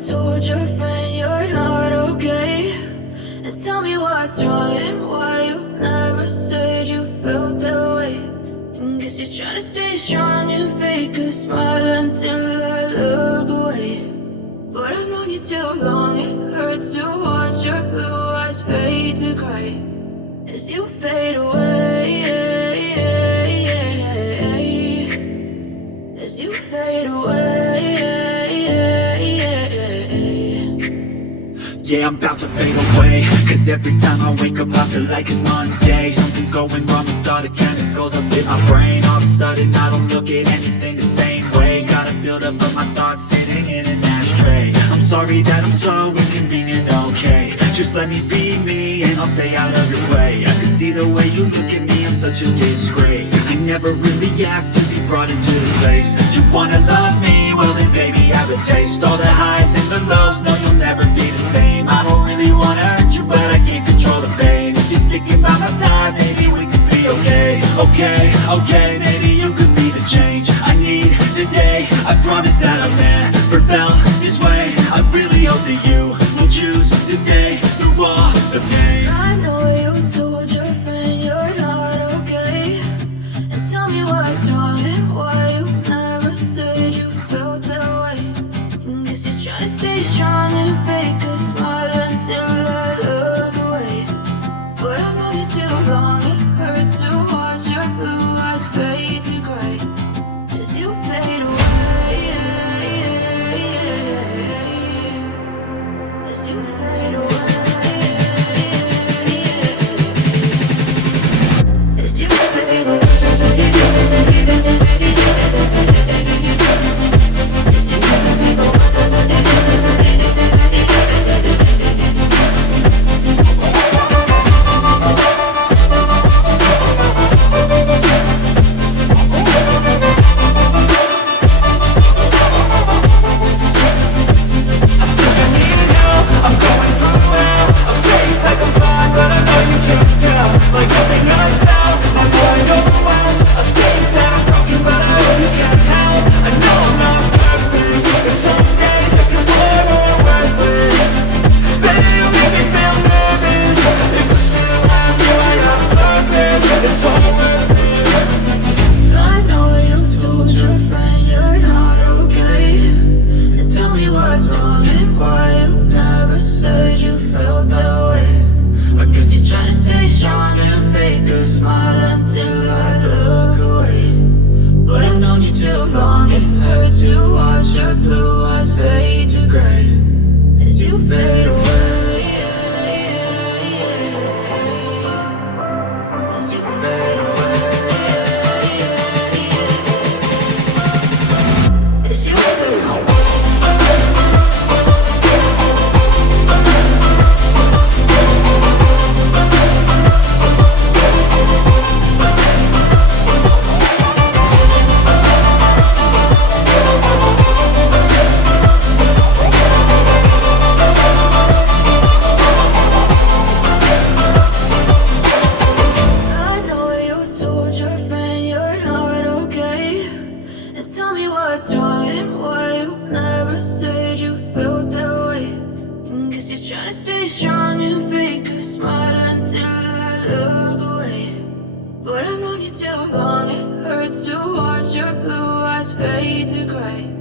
told your friend you're not okay? And tell me what's wrong and why you never said you felt that way. And guess you're trying to stay strong and fake a smile until I look away. But I've known you too long, it hurts to watch your blue eyes fade to gray as you fade away, as you fade away. Yeah, I'm about to fade away, cause every time I wake up I feel like it's Monday. Something's going wrong with all the chemicals up in my brain. All of a sudden I don't look at anything the same way. Gotta build up of my thoughts sitting in an ashtray. I'm sorry that I'm so inconvenient, okay? Just let me be me and I'll stay out of your way. I can see the way you look at me, I'm such a disgrace. I never really asked to be brought into this place. You wanna love me? Well then baby have a taste. All the highs and the lows, no you'll never be the same. I don't really wanna hurt you, but I can't control the pain. If you're sticking by my side, maybe we could be okay. Okay, maybe you could be the change I need today. I promise that I've never felt this way. I really hope that you will choose to stay through all the pain. I know you told your friend you're not okay. And tell me what's wrong and why you never said you felt that way. And guess you're trying to stay strong and fake a smile until I look away. But I've known you too long, it hurts to watch your blue eyes fade to gray as you fade away, as you fade away. I know you told your friend you're not okay. And tell me what's wrong and why you never said you felt that way. I guess you're trying to stay strong and fake a smile until I look away. But I've known you too long, it hurts to watch your blue eyes fade to gray as you fade away, as you fade away. As you fade away. I know you told your friend you're not okay. And tell me what's wrong and why you never said you felt that way. And guess you're trying to stay strong and fake a smile until I look away. But I've known you too long, it hurts to watch your blue eyes fade to gray